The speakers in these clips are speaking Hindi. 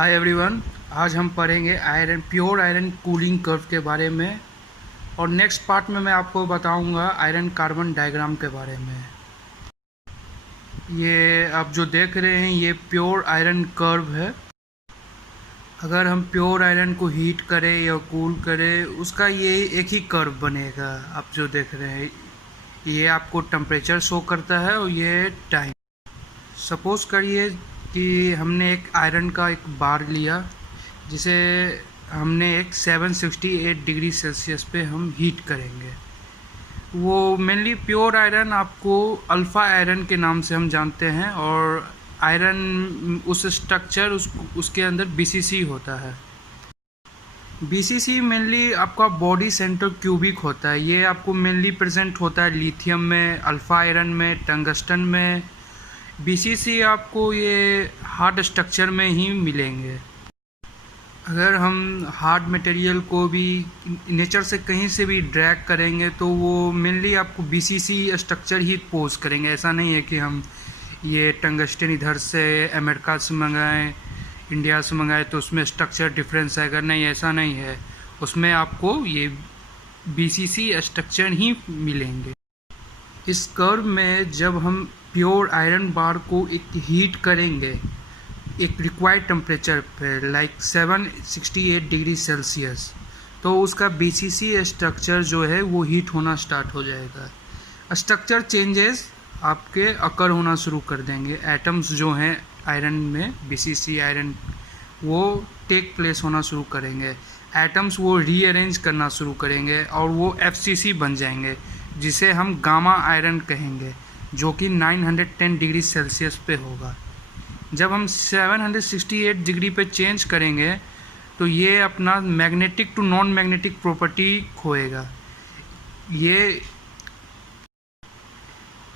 Hi everyone. आज हम पढ़ेंगे प्योर आयरन कूलिंग कर्व के बारे में। और नेक्स्ट पार्ट में मैं आपको बताऊंगा आयरन कार्बन डायग्राम के बारे में। ये आप जो देख रहे हैं ये प्योर आयरन कर्व है। अगर हम प्योर आयरन को हीट करें या कूल करें उसका ये एक ही कर्व बनेगा। आप जो देख रहे हैं ये आपको टेम्परेचर शो करता है और ये टाइम। सपोज करिए कि हमने एक आयरन का एक बार लिया जिसे हमने एक 768 डिग्री सेल्सियस पे हम हीट करेंगे। वो मेनली प्योर आयरन आपको अल्फ़ा आयरन के नाम से हम जानते हैं और आयरन उस स्ट्रक्चर उसके अंदर बीसीसी होता है। बीसीसी मेनली आपका बॉडी सेंटर क्यूबिक होता है। ये आपको मेनली प्रेजेंट होता है लिथियम में, अल्फ़ा आयरन में, टंगस्टन में। बीसीसी आपको ये हार्ड स्ट्रक्चर में ही मिलेंगे। अगर हम हार्ड मटेरियल को भी नेचर से कहीं से भी ड्रैग करेंगे तो वो मेनली आपको बीसीसी स्ट्रक्चर ही पोज करेंगे। ऐसा नहीं है कि हम ये टंगस्टन इधर से अमेरिका से मंगाएं, इंडिया से मंगाएं तो उसमें स्ट्रक्चर डिफरेंस आएगा। नहीं, ऐसा नहीं है। उसमें आपको ये बीसीसी स्ट्रक्चर ही मिलेंगे। इस कर्व में जब हम प्योर आयरन बार को एक हीट करेंगे एक रिक्वायर्ड टेम्परेचर पे लाइक 768 डिग्री सेल्सियस, तो उसका बीसीसी स्ट्रक्चर जो है वो हीट होना स्टार्ट हो जाएगा। स्ट्रक्चर चेंजेस आपके अकर होना शुरू कर देंगे। एटम्स जो हैं आयरन में, बीसीसी आयरन, वो टेक प्लेस होना शुरू करेंगे। एटम्स वो रीअरेंज करना शुरू करेंगे और वो एफसीसी बन जाएंगे जिसे हम गामा आयरन कहेंगे, जो कि 910 डिग्री सेल्सियस पे होगा। जब हम 768 डिग्री पे चेंज करेंगे तो ये अपना magnetic to non magnetic property खोएगा। ये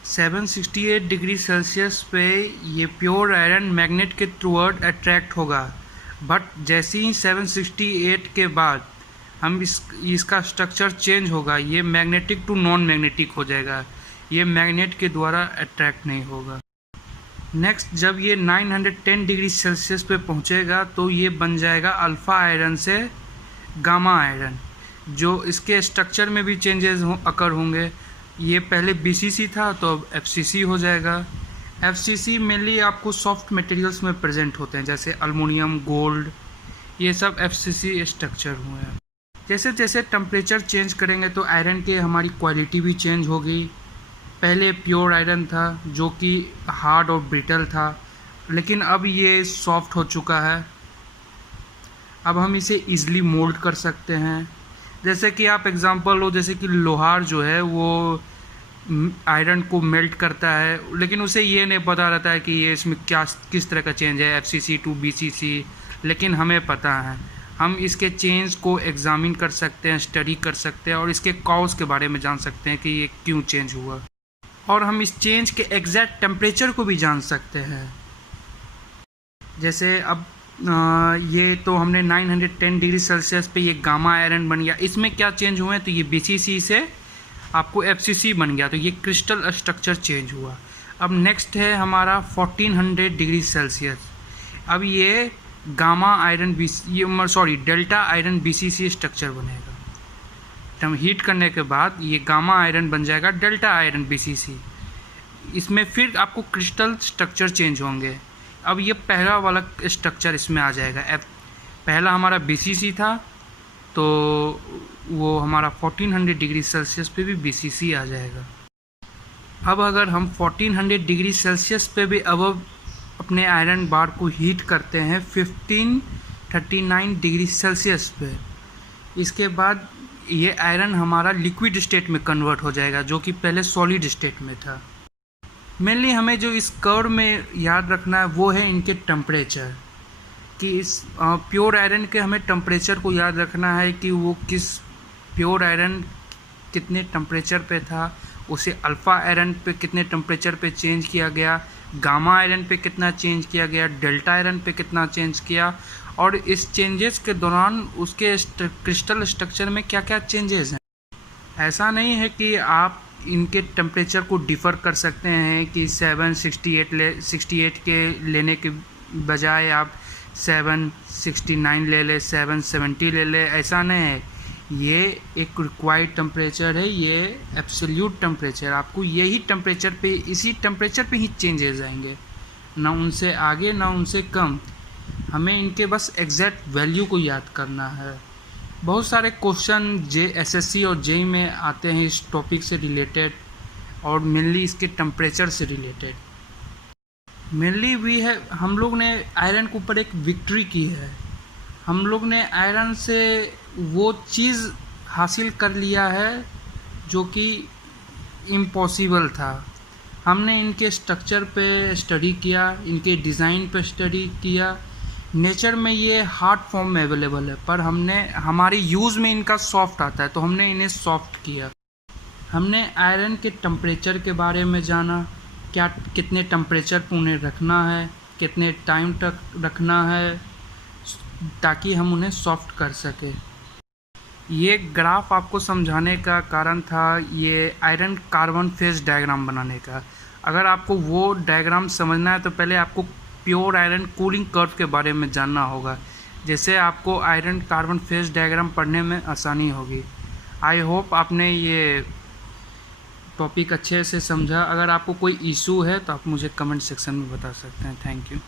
768 डिग्री सेल्सियस पे ये प्योर आयरन मैग्नेट के थ्रूवर्ड अट्रैक्ट होगा। बट जैसे ही 768 के बाद हम इसका स्ट्रक्चर चेंज होगा, ये मैग्नेटिक टू नॉन मैग्नेटिक हो जाएगा। ये मैग्नेट के द्वारा अट्रैक्ट नहीं होगा। नेक्स्ट जब ये 910 डिग्री सेल्सियस पे पहुंचेगा तो ये बन जाएगा अल्फ़ा आयरन से गामा आयरन, जो इसके स्ट्रक्चर में भी चेंजेस अकर होंगे। ये पहले बीसीसी था तो अब एफसीसी हो जाएगा। एफसीसी मेनली आपको सॉफ्ट मटेरियल्स में प्रेजेंट होते हैं जैसे अल्मुनियम, गोल्ड, ये सब एफसीसी स्ट्रक्चर हुए हैं। जैसे जैसे टेम्परेचर चेंज करेंगे तो आयरन के हमारी क्वालिटी भी चेंज होगी। पहले प्योर आयरन था जो कि हार्ड और ब्रिटल था, लेकिन अब ये सॉफ्ट हो चुका है। अब हम इसे इजीली मोल्ड कर सकते हैं। जैसे कि आप एग्जांपल लो, जैसे कि लोहार जो है वो आयरन को मेल्ट करता है, लेकिन उसे ये नहीं पता रहता है कि ये इसमें क्या किस तरह का चेंज है एफसीसी टू बीसीसी, लेकिन हमें पता है। हम इसके चेंज को एग्जामिन कर सकते हैं, स्टडी कर सकते हैं और इसके कॉज के बारे में जान सकते हैं कि ये क्यों चेंज हुआ, और हम इस चेंज के एग्जैक्ट टेम्परेचर को भी जान सकते हैं। जैसे अब ये तो हमने 910 डिग्री सेल्सियस पे ये गामा आयरन बन गया। इसमें क्या चेंज हुए तो ये बीसीसी से आपको एफसीसी बन गया, तो ये क्रिस्टल स्ट्रक्चर चेंज हुआ। अब नेक्स्ट है हमारा 1400 डिग्री सेल्सियस। अब ये gamma iron delta iron BCC structure बनेगा। हम हीट करने के बाद ये गामा आयरन बन जाएगा डेल्टा आयरन बीसीसी। इसमें फिर आपको क्रिस्टल स्ट्रक्चर चेंज होंगे। अब ये पहला वाला स्ट्रक्चर इसमें आ जाएगा। पहला हमारा बीसीसी था तो वो हमारा 1400 डिग्री सेल्सियस पे भी बीसीसी आ जाएगा। अब अगर हम 1400 डिग्री सेल्सियस पे भी अब अपने आयरन बार को हीट करते हैं 1539 डिग्री सेल्सियस पे, इसके बाद ये आयरन हमारा लिक्विड स्टेट में कन्वर्ट हो जाएगा, जो कि पहले सॉलिड स्टेट में था। मेनली हमें जो इस कर्व में याद रखना है वो है इनके टेम्परेचर, कि इस प्योर आयरन के हमें टेम्परेचर को याद रखना है कि वो किस प्योर आयरन कितने टेम्परेचर पे था, उसे अल्फ़ा आयरन पे कितने टेम्परेचर पे चेंज किया गया, गामा आयरन पे कितना चेंज किया गया, डेल्टा आयरन पे कितना चेंज किया, और इस चेंजेस के दौरान उसके क्रिस्टल स्ट्रक्चर में क्या क्या चेंजेस हैं। ऐसा नहीं है कि आप इनके टेम्परेचर को डिफ़र कर सकते हैं कि 768 के लेने के बजाय आप 769 ले ले, 770 ले ले, ऐसा नहीं है। ये एक रिक्वायर्ड टेम्परेचर है, ये एब्सोल्यूट टेम्परेचर, आपको यही टेम्परेचर पे, इसी टेम्परेचर पे ही चेंजेस आएंगे, ना उनसे आगे ना उनसे कम। हमें इनके बस एग्जैक्ट वैल्यू को याद करना है। बहुत सारे क्वेश्चन एसएससी और जेईई में आते हैं इस टॉपिक से रिलेटेड, और मेनली इसके टेम्परेचर से रिलेटेड। मेनली भी है, हम लोग ने आयरन के ऊपर एक विक्ट्री की है। हम लोग ने आयरन से वो चीज़ हासिल कर लिया है जो कि इम्पॉसिबल था। हमने इनके स्ट्रक्चर पे स्टडी किया, इनके डिज़ाइन पे स्टडी किया। नेचर में ये हार्ड फॉर्म में अवेलेबल है, पर हमने हमारी यूज़ में इनका सॉफ्ट आता है, तो हमने इन्हें सॉफ्ट किया। हमने आयरन के टेम्परेचर के बारे में जाना, क्या कितने टेम्परेचर पर उन्हें रखना है, कितने टाइम तक रखना है, ताकि हम उन्हें सॉफ्ट कर सके। ये ग्राफ आपको समझाने का कारण था ये आयरन कार्बन फेज डायग्राम बनाने का। अगर आपको वो डायग्राम समझना है तो पहले आपको प्योर आयरन कूलिंग कर्व के बारे में जानना होगा, जैसे आपको आयरन कार्बन फेज डायग्राम पढ़ने में आसानी होगी। आई होप आपने ये टॉपिक अच्छे से समझा। अगर आपको कोई इशू है तो आप मुझे कमेंट सेक्शन में बता सकते हैं। Thank you.